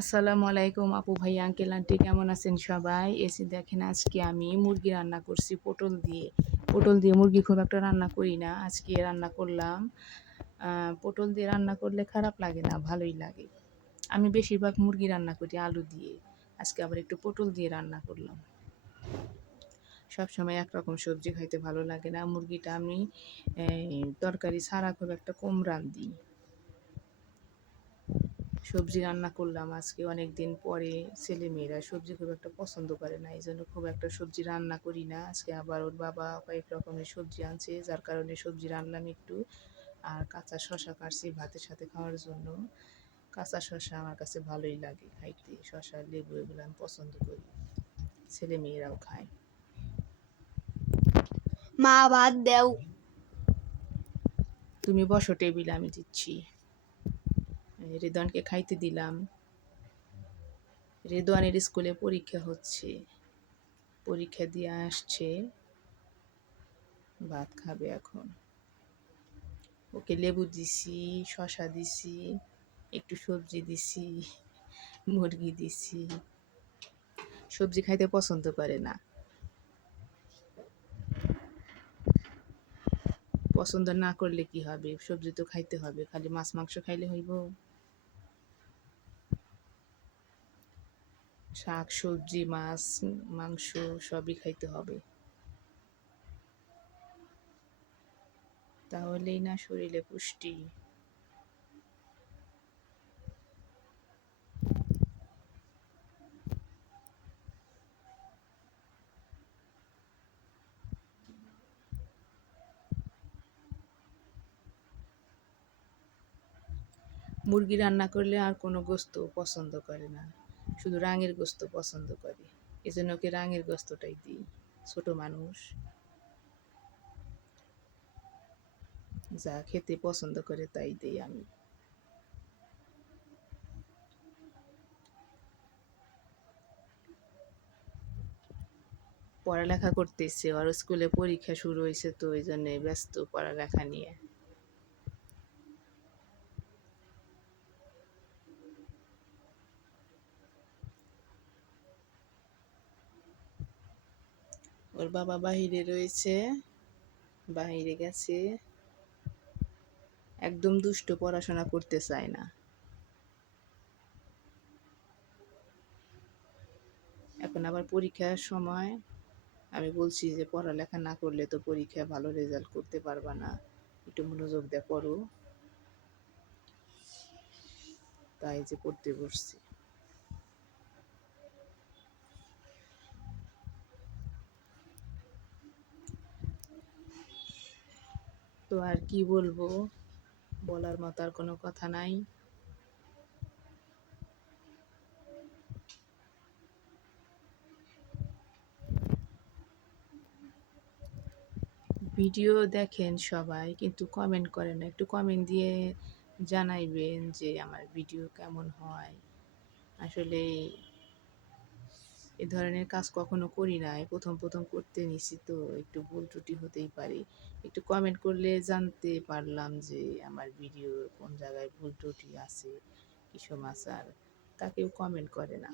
আসসালামু আলাইকুম আপু ভাই আঙ্কেল আন্টি কেমন আছেন সবাই? এসে দেখেন আজকে আমি মুরগি রান্না করছি পটল দিয়ে। পটল দিয়ে মুরগি খুব একটা রান্না করি না, আজকে রান্না করলাম। পটল দিয়ে রান্না করলে খারাপ লাগে না, ভালোই লাগে। আমি বেশিরভাগ মুরগি রান্না করি আলু দিয়ে, আজকে আবার একটু পটল দিয়ে রান্না করলাম। সবসময় একরকম সবজি খাইতে ভালো লাগে না, মুরগিটা আমি তরকারি ছাড়া খুব একটা কম রান্ধি সবজি রান্না করলাম আজকে অনেক দিন পরে ছেলে মেয়েরা সবজি খুব একটা পছন্দ করে না এই জন্য খুব একটা সবজি রান্না করি না। আজকে আবার ওর বাবা কয়েক রকমের সবজি আনছে যার কারণে সবজি রান্নাম একটু আর কাঁচা শশা কাটছি ভাতের সাথে খাওয়ার জন্য। কাঁচা শশা আমার কাছে ভালোই লাগে খাইতে শশা লেবু এগুলো আমি পছন্দ করি ছেলে মেয়েরাও খায়। মা ভাত দেও। তুমি বসো টেবিলে আমি দিচ্ছি। রেদওয়ানকে খাইতে দিলাম। রেদওয়ানের স্কুলে পরীক্ষা হচ্ছে। পরীক্ষা দিয়ে আসছে। ভাত খাবে এখন। ওকে লেবু দিছি শশা দিছি, একটু সবজি দিছি, মুরগি দিছি। সবজি খাইতে পছন্দ করে না। পছন্দ না করলে কি হবে? সবজি তো খাইতে হবে, খালি মাছ মাংস খাইলে হইব। শাক সবজি মাছ, মাংস সবই খাইতে হবে। তাহলেই না শরীরে পুষ্টি। মুরগি রান্না করলে আর কোনো গোস্ত পছন্দ করে না। শুধু রাঙের গোস্ত পছন্দ করে। এজন্য ওকে রাঙের গোস্তটাই দিই, ছোট মানুষ। যা খেতে পছন্দ করে তাই দিই আমি। পড়ালেখা করতেছে আর স্কুলে পরীক্ষা শুরু হয়েছে তো ওই জন্য ব্যস্ত পড়ালেখা নিয়ে। ওর বাবা বাহিরে রয়েছে। বাহিরে গেছে। একদম দুষ্ট পড়াশোনা করতে চায় না। এখন আবার পরীক্ষার সময়। আমি বলছি যে, পড়ালেখা না করলে তো পরীক্ষায় ভালো রেজাল্ট করতে পারবা না। একটু মনোযোগ দিয়ে পড়ো। তাই যে পড়তে বসছি। আর কি বলব? বলার মতো আর কোনো কথা নাই। ভিডিও দেখেন সবাই, কিন্তু কমেন্ট করেন না। একটু কমেন্ট দিয়ে জানাইবেন যে আমার ভিডিও কেমন হয়। আসলে এ ধরনের কাজ কখনো করি না প্রথম প্রথম করতে নিছি তো একটু ভুল ত্রুটি হতেই পারে। একটু কমেন্ট করলে জানতে পারলাম যে আমার ভিডিও কোন জায়গায় ভুল ত্রুটি আছে, কি সমাচার তা কেউ কমেন্ট করে না।